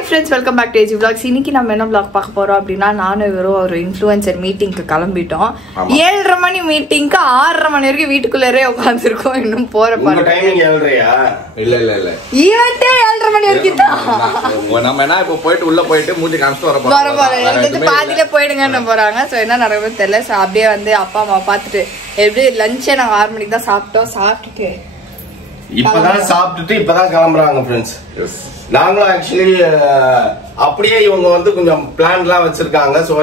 Hi friends, welcome back to AG Vlogs. இன்னைக்கு நம்ம என்ன vlog பார்க்க போறோம் அப்படினா நானும் இவரும் ஒரு இன்ஃப்ளூயன்சர் மீட்டிங்க்கு கிளம்பிட்டோம். 7:30 மணி மீட்டிங்க்கு 6:30 மணி வரைக்கும் வீட்டுக்குள்ளேயே உட்கார்ந்திருக்கோம். இன்னும் போற பாரு. உங்க டைமிங் 7:30யா? இல்ல. ஈவென்ட்டே 7:30 மணி வரைக்கும் தான். நம்ம என்ன இப்ப போயிட்டு உள்ள போயிட்டு மூஞ்சி காமிச்சிட்டு வர போறோம். வந்து பாதியில போய்டுங்கன்னு போறாங்க. சோ என்ன நடக்குதுன்னு தெரியல. சோ அப்படியே வந்து அப்பா அம்மா பார்த்துட்டு எப்படி லஞ்சே நாங்க 6 மணிக்கு தான் சாப்பிட்டோம். சாப்பிட்டுட்டு இப்பதான் சாப்பிட்டுட்டு இப்பதான் கிளம்புறாங்க ஃப்ரெண்ட்ஸ். நாங்களும் ஆக்சுவலி அப்படியே இவங்க வந்து கொஞ்சம் பிளான் எல்லாம் வச்சிருக்காங்க. சோ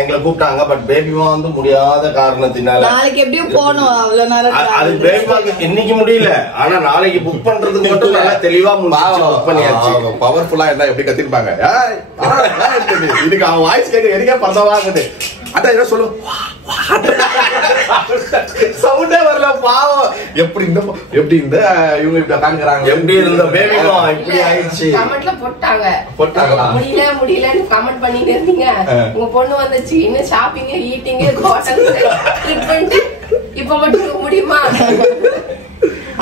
எங்களை கூப்பிட்டாங்க. பட் பேபிமா வந்து முடியாத காரணத்தினால நாளைக்கு எப்படியும் போகணும். அவ்வளவு நேரம் அது பேபிமாக்கு இன்னைக்கு முடியல. ஆனா நாளைக்கு புக் பண்றதுக்கு மட்டும் நல்லா தெளிவா புக் பண்ணியாச்சு. பவர்ஃபுல்லா இருந்தா எப்படி கத்திருப்பாங்க. இதுக்கு அவன் வாய்ஸ் கேட்க எனக்கே பசவா இருக்குது. அதான் என்ன சொல்லு சவுண்டே வரல. பாவம் எப்படி இந்த இவங்க இப்படி தாங்குறாங்க. எப்படி இருந்த பேபிமா இப்படி ஆயிடுச்சு. கமெண்ட்ல போட்டாங்க முடியலன்னு கமெண்ட் பண்ணிட்டு இருந்தீங்க. உங்க பொண்ணு வந்துச்சு இன்னும் ஷாப்பிங் ஈட்டிங் ஹோட்டல் ட்ரிப் பண்ணிட்டு இப்ப மட்டும் முடியுமா?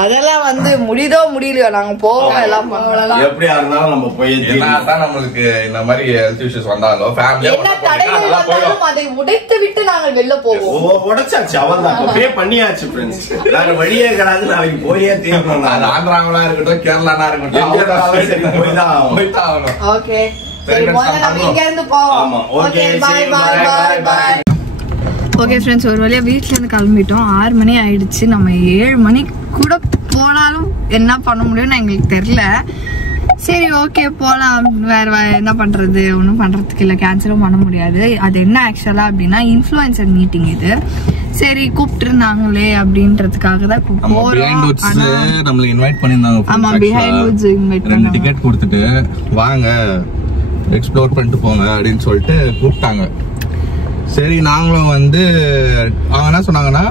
அதெல்லாம் வந்து முடியுதோ முடியலையோ நாங்க போவோம். எல்லாம் பண்ணலாம். எப்படியா இருந்தாலும் நம்ம போய் என்னதான் நம்மளுக்கு இந்த மாதிரி ஹெல்த் இஷ்யூஸ் வந்தாலும் என்ன தடைகள் வந்தாலும் அதை உடைத்து விட்டு நாங்கள் வெளில போவோம். உடைச்சாச்சு அவர்தான் பே பண்ணியாச்சு ஃப்ரெண்ட்ஸ். வேற வழியே கிடையாது. நாளைக்கு போயே தீரணும். ஆந்திராங்களா இருக்கட்டும் கேரளானா இருக்கட்டும் போய்தான் ஆகணும். ஓகே சரி முதல்ல நம்ம இங்க இருந்து போவோம். Okay bye bye bye bye. Okay friends, ஒரு வழியாக வீட்டிலேருந்து கிளம்பிட்டோம். 6 மணி ஆயிடுச்சு. நம்ம 7 மணி கூட போனாலும் என்ன பண்ண முடியும்னு எங்களுக்கு தெரில. சரி ஓகே போகலாம். வேறு என்ன பண்ணுறது, ஒன்றும் பண்ணுறதுக்கு இல்லை, கேன்சலும் பண்ண முடியாது. அது என்ன ஆக்சுவலாக அப்படின்னா இன்ஃப்ளூயன்சர் மீட்டிங் இது. சரி கூப்பிட்டுருந்தாங்களே அப்படின்றதுக்காக தான் போகிறோம். நம்மள இன்வைட் பண்ணியிருந்தாங்க. ஆமாம், பிஹைண்ட் வுட்ஸ் இன்வைட் பண்ணி 2 டிக்கெட் கொடுத்துட்டு வாங்க எக்ஸ்ப்ளோர் பண்ணிட்டு போங்க அப்படின்னு சொல்லிட்டு கூப்பிட்டாங்க. சரி நாங்களும் வந்து அவங்க என்ன சொன்னாங்கன்னா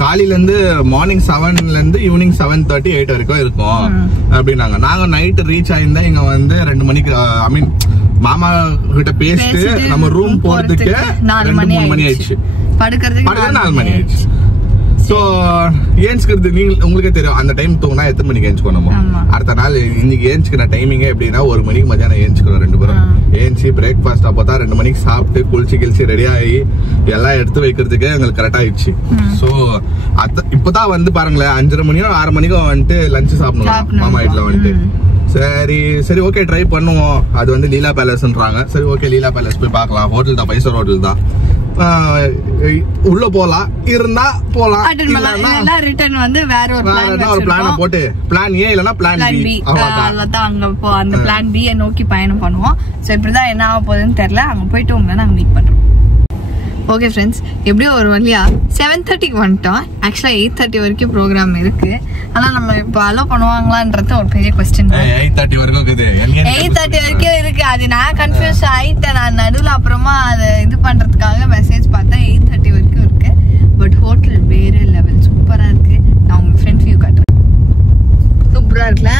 காலையில இருந்து மார்னிங் 7ல இருந்து ஈவினிங் 7:30 8 வரைக்கும் இருக்கும் அப்படின்னாங்க. நாங்க நைட்டு ரீச் ஆயிருந்தா இங்க வந்து 2 மணிக்கு ஐ மீன் மாமா கிட்ட பேசிட்டு நம்ம ரூம் போறதுக்கு 2-3 மணி ஆயிடுச்சு. படுக்கிறதுக்கு 4 மணி ஆயிடுச்சு. சோ ஏஞ்சுக்கிறது உங்களுக்கே தெரியும். அந்த டைம் தூங்கினா எத்தனை மணிக்கு ஏஞ்சுக்கணுமோ. அடுத்த நாள் இன்னைக்கு ஏஞ்சுக்கிற டைமிங்கே எப்படின்னா 1 மணிக்கு மத்தியானம் ஏஞ்சுக்கணும். 2 பேரும் ஏஞ்சி பிரேக்ஃபாஸ்ட் அப்போதான் 2 மணிக்கு சாப்பிட்டு குளிச்சு ரெடி ஆகி எல்லாம் எடுத்து வைக்கிறதுக்கு எங்களுக்கு கரெக்ட் ஆயிடுச்சு. சோ இப்பதான் வந்து பாருங்களேன் 5:30 மணியோ 6 மணிக்கோ வந்துட்டு லஞ்ச் சாப்பிடணும் மாமா வீட்டுல வந்துட்டு. சரி ஓகே ட்ரை பண்ணுவோம். அது வந்து லீலா பேலஸ்ன்றாங்க. சரி ஓகே லீலா பேலஸ் போய் பார்க்கலாம். ஹோட்டல் தான், 5 ஸ்டார் ஹோட்டல் தான். உள்ள போலாம், இருந்தா போலாம், ரிட்டர்ன் வந்து வேற ஒரு பிளான் போட்டு பிளான் ஏ இல்லனா பிளான் பி அவ்வளவுதான். அங்க போ அந்த பிளான் பி நோக்கி பயணம் பண்ணுவோம். சோ இப்படிதான் என்ன ஆக போகுதுன்னு தெரியல. அங்க போயிட்டு உங்களை நாங்க மீட் பண்றோம். ஓகே ஃப்ரெண்ட்ஸ், எப்படியும் ஒரு வழியா 7:30க்கு வந்துட்டோம். ஆக்சுவலா 8:30 வரைக்கும் ப்ரோக்ராம் இருக்கு. ஆனா நம்ம இப்ப அலோ பண்ணுவாங்களான்றது ஒரு பெரிய கொஸ்டின். 8:30 வரைக்கும் இருக்குது. 8:30 வரைக்கும் இருக்கு. அது நான் கன்ஃபியூஸ் ஆயிட்டேன். நான் நடுவில் அப்புறமா அதை இது பண்றதுக்காக மெசேஜ் பார்த்தேன். 8:30 வரைக்கும் இருக்கு. பட் ஹோட்டல் வேற லெவல் சூப்பரா இருக்கு. நான் உங்க ஃப்ரண்ட் வியூ காட்டுறேன். சூப்பரா இருக்குல்ல?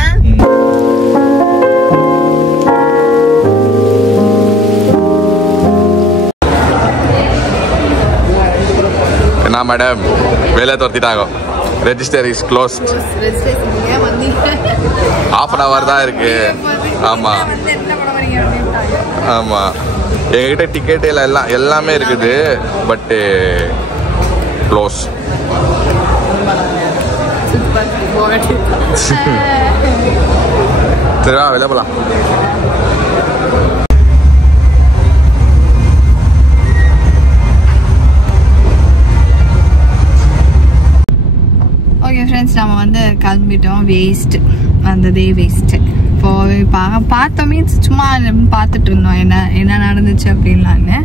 என்ன மேடம் வேலை துரத்திட்டாங்க. Register is closed. ½ an hour தான் இருக்கு. ஆமா ஆமா எங்ககிட்ட டிக்கெட் எல்லாமே இருக்குது. But close. சரிவா வெளில போலாம். ஓகே ஃப்ரெண்ட்ஸ், நம்ம வந்து கிளம்பிட்டோம். வேஸ்ட் வந்ததே வேஸ்ட்டு. போய் பார்த்தோம் மீன்ஸ் சும்மா பார்த்துட்டு இருந்தோம் என்ன நடந்துச்சு அப்படின்லான்னு.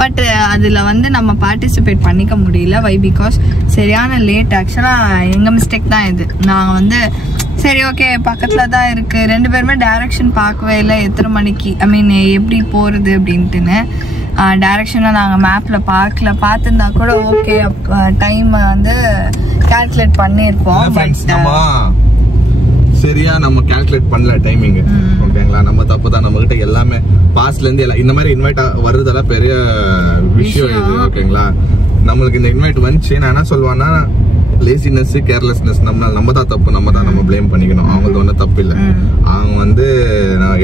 பட் அதில் வந்து நம்ம பார்ட்டிசிபேட் பண்ணிக்க முடியல. வை பிகாஸ் சரியான லேட். ஆக்சுவலாக எங்கள் மிஸ்டேக் தான் இது. நாங்கள் வந்து சரி ஓகே பக்கத்தில் தான் இருக்குது. 2 பேருமே டைரக்ஷன் பார்க்கவே இல்லை. எத்தனை மணிக்கு ஐ மீன் எப்படி போகிறது அப்படின்ட்டுன்னு டைரக்ஷனை நாங்கள் மேப்பில் பார்த்துருந்தா கூட ஓகே டைம் வந்து கால்குலேட் பண்ணியிருப்போம். சரியா நம்ம கால்குலேட் பண்ணல டைமிங். ஓகேங்களா, நம்ம தப்பு தான். நம்ம கிட்ட எல்லாமே பாஸ்ட்ல இருந்து இந்த மாதிரி இன்வைட் வருதெல்லாம் பெரிய விஷயம் இது. ஓகேங்களா, நம்மளுக்கு இந்த இன்வைட் வந்துச்சு. நான் என்ன சொல்லுவேன்னா லேசினஸ் கேர்லெஸ்னஸ் நம்ம தான் தப்பு, நம்ம பிளேம் பண்ணிக்கணும். அவங்களுக்கு ஒன்றும் தப்பு இல்லை. அவங்க வந்து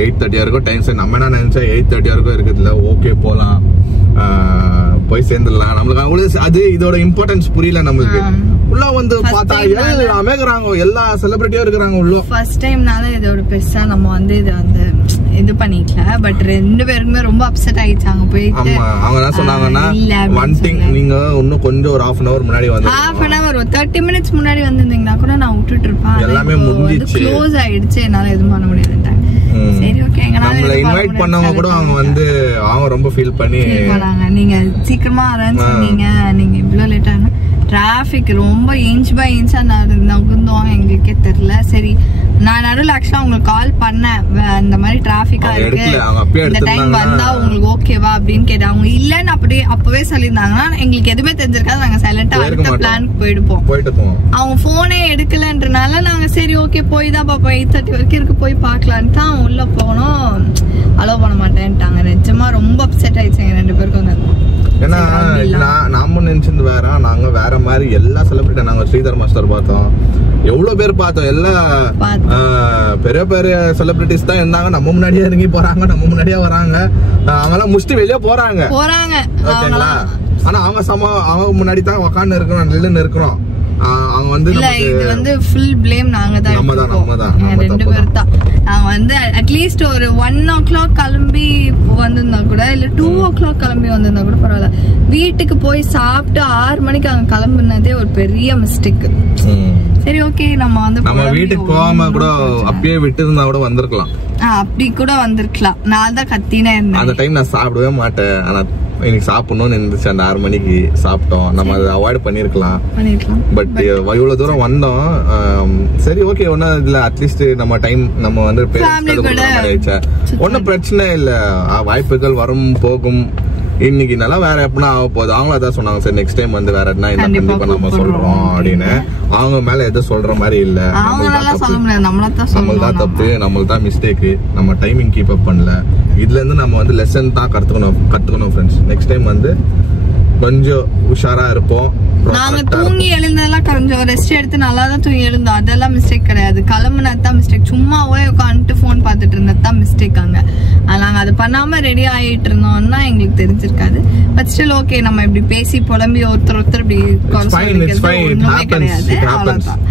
8:30 வரைக்கும் டைம் சரி, நம்ம என்ன நினைச்சா 8:30 வரைக்கும் இருக்குதுல்ல, ஓகே போலாம் போய் சேர்ந்துடலாம். நம்மளுக்கு அவ்வளவு அது இதோட இம்பார்ட்டன்ஸ் புரியல நம்மளுக்கு. உள்ள வந்து பார்த்தா எல்லாமே இருக்கிறாங்க, எல்லா செலிபிரிட்டியும் இருக்கிறாங்க உள்ள. ஃபர்ஸ்ட் டைம்னால இதோட பெருசா நம்ம வந்து இதை வந்து இது பண்ணிக்கல. பட் 2 பேருக்குமே ரொம்ப அப்செட் ஆயிடுச்சாங்க போயிட்டு. அவங்க என்ன சொன்னாங்கன்னா, ஒன் திங், நீங்க இன்னும் கொஞ்சம் ஒரு 1/2 hour முன்னாடி வந்து 1/2 hour 30 minutes முன்னாடி வந்திருந்தீங்கன்னா கூட நான் விட்டுட்டு இருப்பேன். எல்லாமே முடிஞ்சிச்சு, க்ளோஸ் ஆயிடுச்சு, என்னால எதுவும் பண்ண முடியாதுட்டாங்க. சரி ஓகே, நம்மள இன்வைட் பண்ணவங்க கூட அவங்க ரொம்ப ஃபீல் பண்ணாங்க. நீங்க சீக்கிரமா வரேன்னு சொன்னீங்க, நீங்க இவ்வளவு லேட்டா. டிராபிக் ரொம்ப இன்ச் பை இன்ச்சா நகுந்தோம், எங்களுக்கே தெரியல. சரி, நான் நடுவில் ஆக்சுவலா உங்களுக்கு கால் பண்ணேன், இந்த மாதிரி டிராபிக்கா இருக்கு, இந்த டைம் வந்தா உங்களுக்கு ஓகேவா அப்படின்னு கேட்டேன். அவங்க இல்லன்னு அப்படியே அப்பவே சொல்லியிருந்தாங்கன்னா எங்களுக்கு எதுவுமே தெரிஞ்சிருக்காது, நாங்க சைலண்டா அடுத்த பிளானுக்கு போயிடுப்போம். அவங்க போனே எடுக்கலன்றனால நாங்க சரி ஓகே போய் தான் பாப்போம், 8:30 வரைக்கும் இருக்கு, போய் பாக்கலான்ட்டு தான் உள்ள போனோம். அலோவ் பண்ண மாட்டேன்ட்டாங்க. நிஜமா ரொம்ப அப்செட் ஆயிடுச்சு 2 பேருக்கும். ஏன்னா நாம நினைச்சிருந்து வேற, நாங்க வேற மாதிரி எல்லா செலிபிரிட்டி, நாங்க ஸ்ரீதர் மாஸ்டர் பார்த்தோம், எவ்வளவு பேர் பார்த்தோம், எல்லாம் பெரிய பெரிய செலிபிரிட்டிஸ் தான் இருந்தாங்க. நம்ம முன்னாடியே இறங்கி போறாங்க, நம்ம முன்னாடியே வராங்க, அவங்க எல்லாம் முடிச்சுட்டு வெளியே போறாங்க. ஓகேங்களா? ஆனா அவங்க முன்னாடி தான் உக்காந்து இருக்கிறோம், நில்லுன்னு இருக்கிறோம். அவங்க வந்து இல்ல, இது வந்து ஃபுல் ப்ளேம் நாங்க தான். நம்ம தான் 2 பேர் தான். நாங்க வந்து அட்லீஸ்ட் ஒரு 1 o'clock கிளம்பி வந்திருந்தா கூட, இல்ல 2 o'clock கிளம்பி வந்திருந்தா கூட பரவாயில்ல. வீட்டுக்கு போய் சாப்பிட்டு 6 மணிக்கு அவங்க கிளம்புனதே ஒரு பெரிய மிஸ்டேக். சரி ஓகே, நம்ம வீட்டுக்கு போகாம கூட அப்பயே விட்டு இருந்தா கூட வந்திருக்கலாம். அப்படி கூட வந்திருக்கலாம். நான் தான் கத்தினே இருந்தேன் அந்த டைம். நான் சாப்பிடவே மாட்டேன், ஆனா இன்னைக்கு சாப்பிடணும்னு இருந்துச்சு. அந்த 6 மணிக்கு சாப்பிட்டோம், நம்ம அதை அவாய்ட் பண்ணிருக்கலாம். பட் இவ்வளவு தூரம் வந்தோம். சரி ஓகே, ஒன்னும் இல்ல, அட்லீஸ்ட் நம்ம டைம் நம்ம வந்து ஒன்னும் பிரச்சனை இல்ல. வாய்ப்புகள் வரும் போகும். இன்னைக்கு நல்லா வேற எப்படின்னா ஆக போகுது. அவங்களும் அதான் சொன்னாங்க, சரி நெக்ஸ்ட் டைம் வந்து வேற என்ன கண்டிப்பா நம்ம சொல்றோம் அப்படின்னு. அவங்க மேல எதுவும் சொல்ற மாதிரி இல்ல, நம்மளுக்கு தான் தப்பு, நம்மளுக்கு தான் மிஸ்டேக், நம்ம டைமிங் கீப் அப் பண்ணல. இதுல இருந்து நம்ம வந்து லெசன் தான் கத்துக்கணும் ஃப்ரெண்ட்ஸ். நெக்ஸ்ட் டைம் வந்து கொஞ்சம் உஷாரா இருப்போம். நாங்க தூங்கி எழுந்ததெல்லாம் கொஞ்சம் ரெஸ்ட் எடுத்து நல்லா தான் தூங்கி எழுந்தோம், அதெல்லாம் மிஸ்டேக் கிடையாது. கிளம்புனதான் மிஸ்டேக். சும்மாவே உட்காந்துட்டு போன் பார்த்துட்டு இருந்ததான் மிஸ்டேக். அங்க நாங்க அது பண்ணாம ரெடி ஆயிட்டு இருந்தோம்னா எங்களுக்கு தெரிஞ்சிருக்காது. பட் ஸ்டில் ஓகே, நம்ம இப்படி பேசி புலம்பி ஒருத்தர் இப்படி ஒண்ணுமே கிடையாது. அவ்வளவுதான்.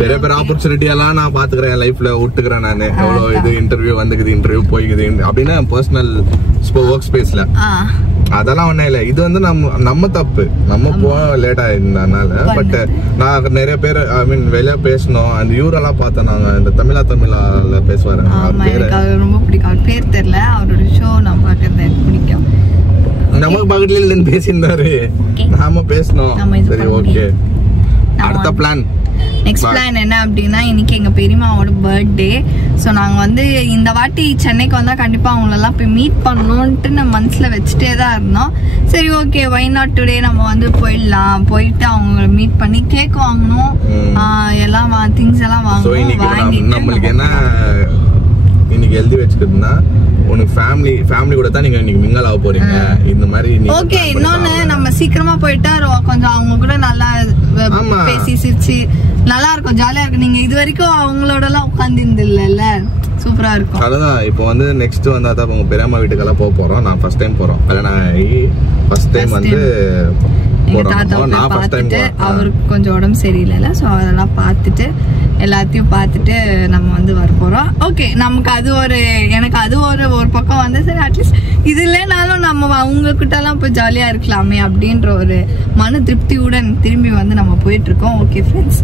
பெரிய பெரிய ஆப்பர்ச்சுனிட்டி எல்லாம் நான் பாத்துக்கிறேன் லைஃப்ல, விட்டுக்கிறேன் நானு. எவ்வளவு இது இன்டர்வியூ வந்துக்குது, இன்டர்வியூ போய்க்குது அப்படின்னு பர்சனல் ஒர்க் ஸ்பேஸ்ல, அதெல்லாம் ஒண்ணும் இல்ல. இது வந்து நம்ம தப்பு, நம்ம போக லேட் ஆயிருந்தனால. பட் நான் நிறைய பேர் வெளியே பேசணும். அந்த யூரெல்லாம் பார்த்தேன், நாங்க இந்த தமிழால பேசுவாரு, ரொம்ப பிடிக்கும். பேர் தெரியல, அவரோட ஷோ நான் பாக்குறது பிடிக்கும். நமக்கு பக்கத்துல இல்லைன்னு பேசியிருந்தாரு, நாம பேசணும். சரி ஓகே, அடுத்த பிளான். நெக்ஸ்ட் பிளான் என்ன அப்படின்னா, இன்னைக்கு எங்க பெரியம்மாவோட பர்த்டே. ஸோ நாங்க வந்து இந்த வாட்டி சென்னைக்கு வந்தா கண்டிப்பா அவங்களெல்லாம் போய் மீட் பண்ணணும்ட்டு நம்ம மனசுல வச்சுட்டே தான் இருந்தோம். சரி ஓகே, வை நாட் டுடே நம்ம வந்து போயிடலாம். போயிட்டு அவங்கள மீட் பண்ணி கேக் வாங்கணும், எல்லாம் திங்ஸ் எல்லாம் வாங்கணும். நம்மளுக்கு என்ன இன்னைக்கு எழுதி வச்சுக்கிட்டுனா, உனக்கு ஃபேமிலி கூட தான் நீங்க இன்னைக்கு மிங்கல் ஆக போறீங்க. இந்த மாதிரி ஓகே. இன்னொன்னு, நம்ம சீக்கிரமா போயிட்டா கொஞ்சம் அவங்க கூட நல்லா பேசி சிரிச்சு நல்லா இருக்கும், ஜாலியா இருக்கும். நீங்க இது வரைக்கும் அவங்களோட எல்லாம் உட்கார்ந்து இல்ல, சூப்பரா இருக்கும். அதுதான் இப்போ வந்து நெக்ஸ்ட் வந்தா தான் உங்க பெரியம்மா வீட்டுக்கெல்லாம் போக போறோம். நான் ஃபர்ஸ்ட் டைம் போறோம், கல்யாணம் ஆகி ஃபர்ஸ்ட் டைம் வந்து அவருக்கு கொஞ்சம் உடம்பு சரியில்லைல்ல, ஸோ அதெல்லாம் பார்த்துட்டு எல்லாத்தையும் பார்த்துட்டு நம்ம வந்து வர போறோம். ஓகே, நமக்கு அது எனக்கு அது ஒரு பக்கம் வந்து சரி, அட்லீஸ்ட் இது இல்லைனாலும் நம்ம அவங்க கிட்ட எல்லாம் போய் ஜாலியா இருக்கலாமே அப்படின்ற ஒரு மன திருப்தியுடன் திரும்பி வந்து நம்ம போயிட்டு இருக்கோம். ஓகே ஃப்ரெண்ட்ஸ்,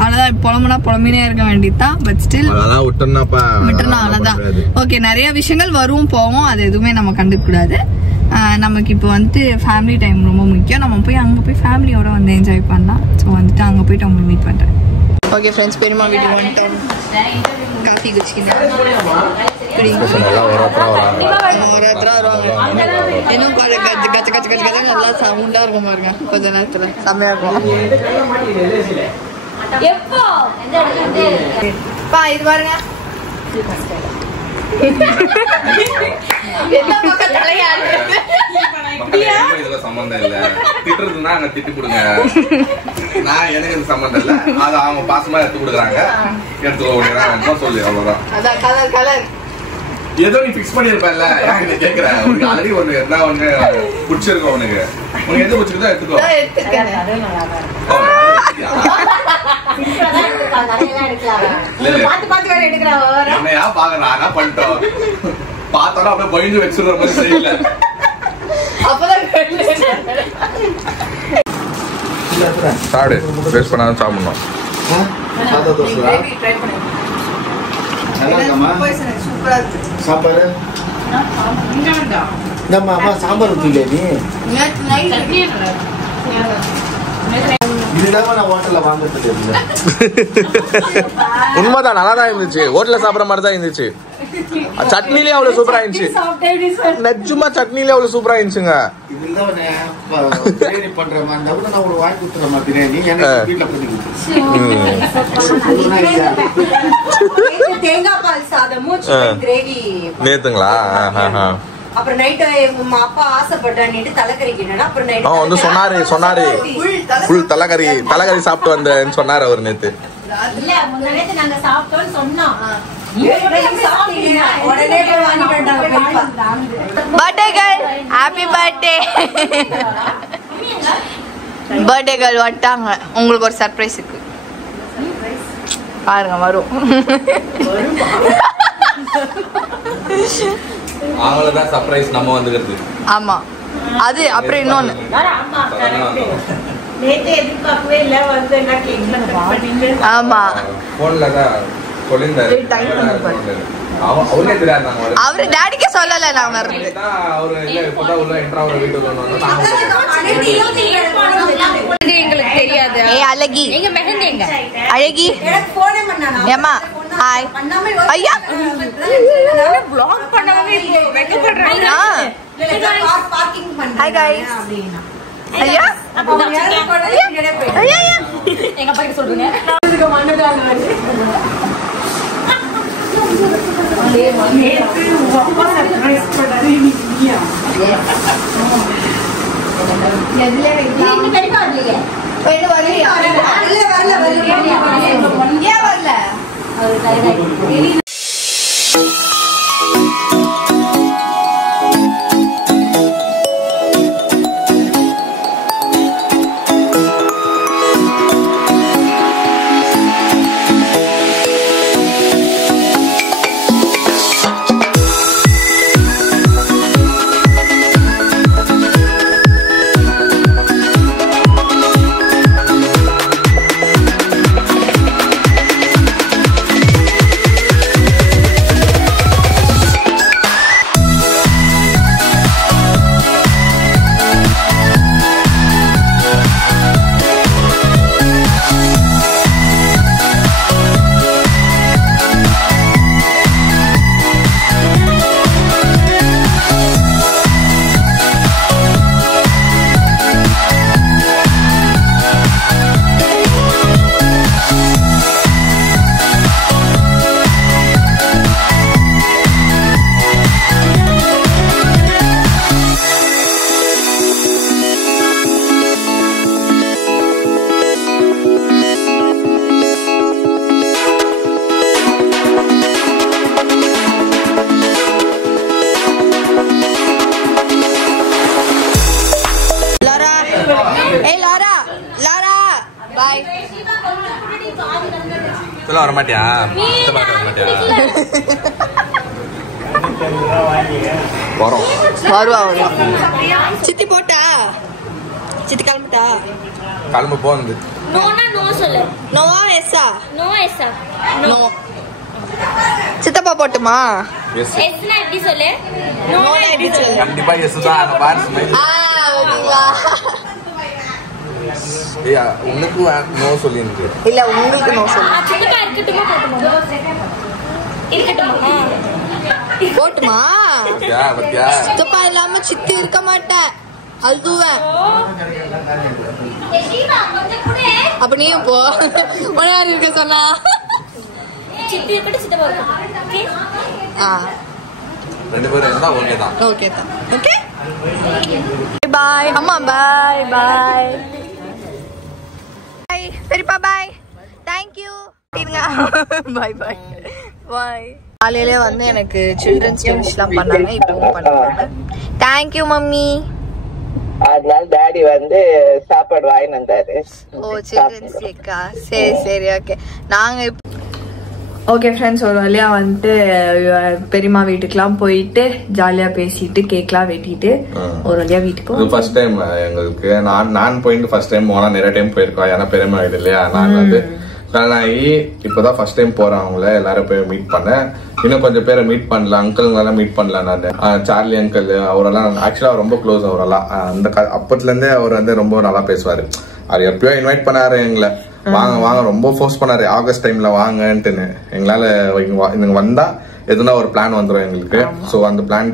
அவ்வளவுதான். புலம்புனா இருக்க வேண்டியதுதான். பட் ஸ்டில் விட்டுனா அவ்வளவுதான். ஓகே, நிறைய விஷயங்கள் வரும் போவோம், அது எதுவுமே நம்ம கண்டுக்க கூடாது. நமக்கு இப்போ வந்துட்டு ஃபேமிலி டைம் ரொம்ப முக்கியம். நம்ம போய் அங்கே போய் ஃபேமிலியோட வந்து என்ஜாய் பண்ணலாம். ஸோ வந்துட்டு அங்கே போயிட்டு அவங்களை மீட் பண்ணுறேன். ஓகே ஃப்ரெண்ட்ஸ், பெரியம்மா வீட்டுக்கு வந்துட்டோம். காஃபி குடிச்சிக்கிட்டேன். வருவாங்க இன்னும் கச்ச கச்ச கச்ச கச்ச நல்லா சவுண்டா இருக்கும் பாருங்க. கொஞ்ச நேரத்துல செம்மையா இருக்கும். இது பாருங்க, இதுல சம்பந்தம் இல்ல. திட்டுறதுன்னா அங்க திட்டு கொடுங்க. நான் எனக்கு இது சம்பந்தம் இல்ல. அது அவங்க பாசமா எடுத்து கொடுக்குறாங்க. எடுத்து சொல்லி அவ்வளவுதான். ஏதோ நீ பிக்ஸ் பண்ணிருப்பல, நீ கேக்குற உனக்கு ஆல்ரெடி ஒண்ணு என்ன ஒண்ணு பிடிச்சிருக்கோம். உனக்கு எது பிடிச்சிருக்கோ எடுத்துக்கோ. என்னையா பாக்குறா என்ன பண்ணிட்டோம் பார்த்தாலும் அப்படியே பயந்து வச்சிருந்த மாதிரி செய்யல. சாப்பிடு, வேஸ்ட் பண்ணாதான் சாப்பிடணும். சாப்பாடு சாம்பார் ஊற்றில நீ இதுதான் நான் ஹோட்டல்ல வாங்குறது. உண்மைதான், நல்லா தான் இருந்துச்சு. ஹோட்டல்ல சாப்பிட்ற மாதிரி தான் இருந்துச்சு. சட்னிலே அவ்வளவு சூப்பரா இருந்துச்சு. நிஜமா சட்னிலே அவ்வளவு சூப்பரா இருந்துச்சுங்க. பிரியாணி பண்ற மாதிரி இருந்தா நான் ஒரு வாங்கி கொடுத்துறேன் பிரியாணி. எனக்கு வீட்டுல பண்ணி தேங்காய் பால் சாதமும் சிக்கன் கிரேவி நேத்துங்களா? அப்புறம் நைட் அப்பா ஆசைப்பட்டான்னு தலைக்கறி அப்புறம் நைட் வந்து சொன்னாரு ஃபுல் தலைக்கறி சாப்பிட்டு வந்தேன்னு சொன்னாரு அவர் நேத்து. இல்ல முன்னாடி நாங்க சாப்பிட்டோம்னு சொன்னோம். Birthday girl, happy birthday. Birthday girl வந்துட்டாங்க. உங்களுக்கு ஒரு சர்ப்ரைஸ் இருக்கு பாருங்க. வரும் அவங்களதான் சர்ப்ரைஸ் நம்ம வந்துக்கிறது. ஆமா, அது அப்புறம் இன்னொன்னு ஆமா அவரு டாடிக்கே சொல்லல. நான் வர்றது எங்களுக்கு தெரியாது. அழகி அழகி ஏமா ஹாய். ஐயா vlog பண்ணவே வெக்கப்படுறாங்க. Hi guys. ஐயா ஐயா எங்க அப்பா கிட்ட சொல்றீங்க. இதுக்கு மண்ணதால வந்து நேத்து அப்பா சர்ப்ரைஸ் பண்ணாரு. நீயா எதுல நீங்க கடிக்க வரலையே? போய் வரலையா? வரல ஏன் வரல? அது டைரக்ட் வர மாட்டியா? வருவா சித்தி போட்டா சித்தி கிளம்பிட்டா? கிளம்பு போகுது. நோவா எஸ்ஸா? நோ. சித்தப்பா போட்டுமா? கண்டிப்பா எஸ் தான். உனக்கு நோ சொல்லி இல்ல உங்களுக்கு நோ சொல்லி போட்டுமா? சித்தப்பா இல்லாம சித்தி இருக்க மாட்டேன், அழுதுவேன். அப்ப நீயும் போ. உன இருக்க சொன்னா சித்தி இருக்கட்டும், சித்தப்பா ரெண்டு பேரும் இருந்தா ஓகே தான். ஓகே தான். ஓகே பாய் அம்மா. பாய் பாய் பாய் பெரியப்பா. பாய். தேங்க்யூ. பாய் பாய் பாய். காலையிலே வந்து எனக்கு சில்ட்ரன்ஸ் டே விஷலாம் பண்ணாங்க. இப்பவும் பண்ணுவாங்க. Thank you mummy. அதனால டாடி வந்து சாப்பாடு வாங்கிட்டு வந்தாரு. ஓ சில்ட்ரன்ஸ் டேக்கா? சரி சரி ஓகே. நாங்க ஓகே ஃப்ரெண்ட்ஸ், ஒரு வழியா வந்துட்டு பெரியம்மா வீட்டுக்குலாம் போயிட்டு ஜாலியா பேசிட்டு கேக்லாம் வெட்டிட்டு ஒரு வழியா வீட்டுக்கு. ஃபர்ஸ்ட் டைம் எங்களுக்கு நான் போயிட்டு ஃபர்ஸ்ட் டைம் போனா நிறைய டைம் போயிருக்கோம். ஏன்னா பெரியம்மா வீடு இல்லையா. நான் வந்து கல்யாணம் ஆகி இப்பதான் ஃபர்ஸ்ட் டைம் போறேன். அவங்கள எல்லாரும் போய் மீட் பண்ணேன். இன்னும் கொஞ்சம் பேரை மீட் பண்ணல. அங்கிள்லாம் மீட் பண்ணல. நான் சார்லி அங்கிள் அவரெல்லாம் ஆக்சுவலா ரொம்ப க்ளோஸ். அவரெல்லாம் அந்த அப்பத்துல இருந்தே அவர் வந்து ரொம்ப நல்லா பேசுவாரு. அவர் எப்பயோ இன்வைட் பண்ணாரு எங்களை, வாங்க வாங்க ரொம்ப ஃபோர்ஸ் பண்ணாரு ஆகஸ்ட் டைம்ல வாங்கன்ட்டுன்னு. எங்களால இங்க வந்தா எதுனா ஒரு பிளான் வந்துடும் எங்களுக்கு. சோ அந்த பிளான்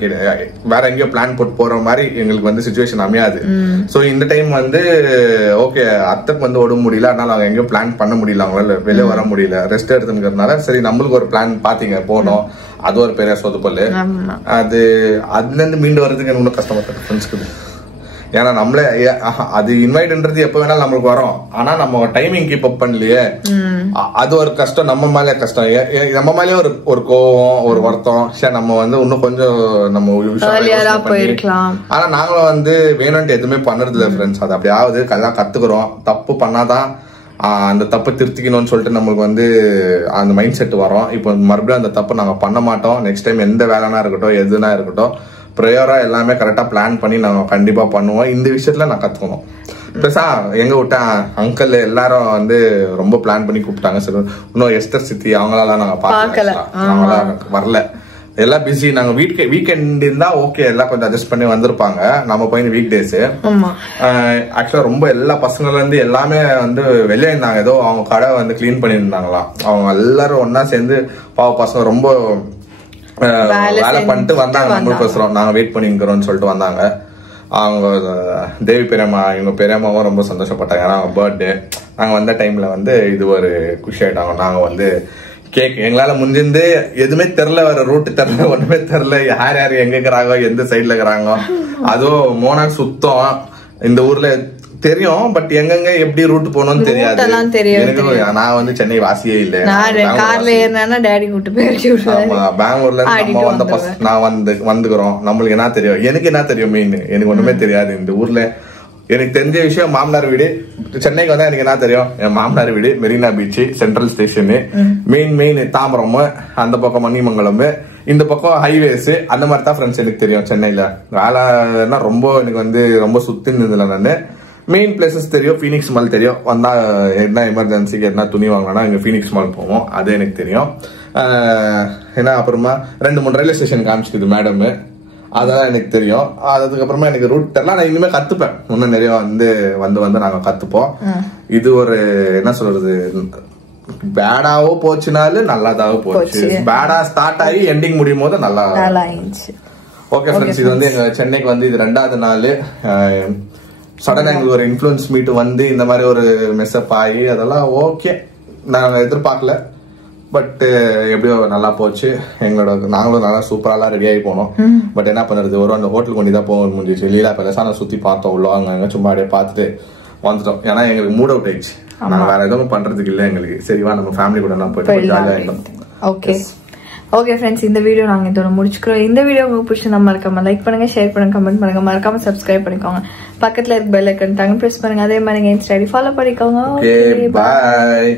வேற எங்கேயோ பிளான் போட்டு போற மாதிரி எங்களுக்கு வந்து சிச்சுவேஷன் அமையாது. சோ இந்த டைம் வந்து ஓகே அத்தைக்கு வந்து உடம்பு முடியல, அதனால அவங்க எங்கேயும் பிளான் பண்ண முடியல. அவங்களால வெளியே வர முடியல, ரெஸ்ட் எடுத்துக்கிறதுனால சரி நம்மளுக்கு ஒரு பிளான் பாத்தீங்க போனோம். அது ஒரு பெரிய சொதுப்பல். அதுல இருந்து மீண்டு வர்றதுக்கு இன்னும் கஷ்டப்பட்ட ஃப்ரெண்ட்ஸ்க்கு. ஏன்னா நம்மளே அது இன்வைட்ன்றது எப்ப வேணாலும் நம்மளுக்கு வரும். ஆனா நம்ம டைமிங் கீப் அப் பண்ணலையே, அது ஒரு கஷ்டம். நம்ம மேலே கஷ்டம். நம்ம மேலேயே ஒரு கோவம், ஒரு வருத்தம். சரி நம்ம வந்து இன்னும் கொஞ்சம் நம்ம போயிருக்கலாம். ஆனா நாங்களும் வந்து வேணும்ட்டு எதுவுமே பண்றது இல்லை ஃப்ரெண்ட்ஸ். அது அப்படி ஆகுது. எல்லாம் கத்துக்கிறோம். தப்பு பண்ணாதான் அந்த தப்பு திருத்திக்கணும்னு சொல்லிட்டு நம்மளுக்கு வந்து அந்த மைண்ட் செட் வரும். இப்போ மறுபடியும் அந்த தப்பு நாங்க பண்ண மாட்டோம். நெக்ஸ்ட் டைம் எந்த வேலைனா இருக்கட்டும், எதுனா இருக்கட்டும், ப்ரேயரா எல்லாமே கரெக்டா பிளான் பண்ணி நாங்க கண்டிப்பா பண்ணுவோம். இந்த விஷயத்துல நான் கத்துக்கணும். பெருசா எங்க விட்டேன் அங்கிள் எல்லாரும் வந்து ரொம்ப பிளான் பண்ணி கூப்பிட்டாங்க. சரி இன்னும் எஸ்டர் சித்தி அவங்களால நாங்க பாக்கல, அவங்களா வரல. எல்லாம் பிஸி. நாங்க வீக்கெண்ட் இருந்தா ஓகே எல்லாம் கொஞ்சம் அட்ஜஸ்ட் பண்ணி வந்திருப்பாங்க. நம்ம போய் வீக் டேஸ் ஆக்சுவலா ரொம்ப எல்லா பசங்கள்ல இருந்து எல்லாமே வந்து வெளியே இருந்தாங்க. ஏதோ அவங்க கடை வந்து கிளீன் பண்ணியிருந்தாங்களாம். அவங்க எல்லாரும் ஒன்னா சேர்ந்து பாவ பசங்க ரொம்ப வேலை பண்ணிட்டு வந்தாங்க. நம்மளுக்கோசரம் நாங்க வெயிட் பண்ணிக்கிறோம்னு சொல்லிட்டு வந்தாங்க. அவங்க தேவி பெரியம்மா இவங்க பெரியம்மாவும் ரொம்ப சந்தோஷப்பட்டாங்க. ஏன்னா அவங்க பர்த்டே நாங்க வந்த டைம்ல வந்து இது ஒரு குஷி ஆயிட்டாங்க. நாங்க வந்து கேக் எங்களால முடிஞ்சிருந்து எதுவுமே தெரியல, வேற ரூட்டு தெரியல, ஒண்ணுமே தெரியல. யார் யாரு எங்க இருக்கிறாங்க, எந்த சைட்ல இருக்கிறாங்க. அதுவும் மோனாக் சுத்தம் இந்த ஊர்ல தெரியும். பட் எங்கெங்க எப்படி ரூட் போகணும்னு தெரியாது. நான் வந்து சென்னை வாசியே இல்ல. பெங்களூர்ல நான் வந்துக்கிறோம். நம்மளுக்கு என்ன தெரியும், எனக்கு என்ன தெரியும் மெயின், எனக்கு ஒண்ணுமே தெரியாது. இந்த ஊர்ல எனக்கு தெரிஞ்ச விஷயம் மாமனார் வீடு. சென்னைக்கு வந்தா எனக்கு என்ன தெரியும், என் மாமனார் வீடு, Marina beach, central station, main Tambaram, அந்த பக்கம் மணிமங்கலம், இந்த பக்கம் ஹைவேஸ், அந்த மாதிரி தான் ஃப்ரெண்ட்ஸ் எனக்கு தெரியும். சென்னையில வேலைன்னா ரொம்ப எனக்கு வந்து ரொம்ப சுத்தி இருந்ததுல நானு. மெயின் பிளேசஸ் தெரியும். பீனிக்ஸ் மால் தெரியும். வந்தா என்ன எமர்ஜென்சிக்கு என்ன துணி வாங்கினா இங்க பீனிக்ஸ் மால் போவோம், அது எனக்கு தெரியும். ஏன்னா அப்புறமா 2-3 ரயில்வே ஸ்டேஷன் காமிச்சிக்குது மேடம், அதெல்லாம் எனக்கு தெரியும். அதுக்கப்புறமா எனக்கு ரூட் எல்லாம் நான் இனிமே கத்துப்பேன். இன்னும் நிறைய வந்து நாங்க கத்துப்போம். இது ஒரு என்ன சொல்றது, பேடாவோ போச்சுனாலும் நல்லாதான் போச்சு. பேடா ஸ்டார்ட் ஆகி எண்டிங் முடியும் போது நல்லா இருந்துச்சு. ஓகே ஃப்ரெண்ட்ஸ், இது வந்து எங்க சென்னைக்கு வந்து இது 2வது நாள். சடனா எங்களுக்கு ஒரு இன்ஃபுளுன்ஸ் மீட் வந்து இந்த மாதிரி ஒரு மெஸ்அப் ஆகி அதெல்லாம் ஓகே நாங்க எதிர்பார்க்கல. பட் எப்படியோ நல்லா போச்சு. நாங்களும் நல்லா சூப்பராலாம் ரெடி ஆகி போனோம். பட் என்ன பண்ணுறது, அந்த ஹோட்டல் கொண்டு தான் போக முடிஞ்சிச்சு. லீலா பேலஸா சுத்தி பார்த்தோம். உள்ள அங்க சும்மா அப்படியே பார்த்துட்டு வந்துட்டோம். ஏன்னா எங்களுக்கு மூட் அவுட் ஆயிடுச்சு. நாங்க வேற எதுவும் பண்றதுக்கு இல்லை எங்களுக்கு. சரிவா நம்ம ஃபேமிலி கூட எல்லாம் போயிட்டு ஜாலியா இருந்தோம். ஓகே ஓகே ஃப்ரெண்ட்ஸ், இந்த வீடியோ நாங்க இதோட முடிச்சுக்கிறோம். இந்த வீடியோ உங்களுக்கு பிடிச்சா மறக்காம லைக் பண்ணுங்க, ஷேர் பண்ணுங்க, கமெண்ட் பண்ணுங்க, மறக்காம சப்ஸ்கிரைப் பண்ணிக்கோங்க. பக்கத்துல இருக்க பெல் ஐக்கன் பிரஸ் பண்ணுங்க. அதே மாதிரி இன்ஸ்டா ஐடி ஃபாலோ பண்ணிக்கோங்க. Okay bye.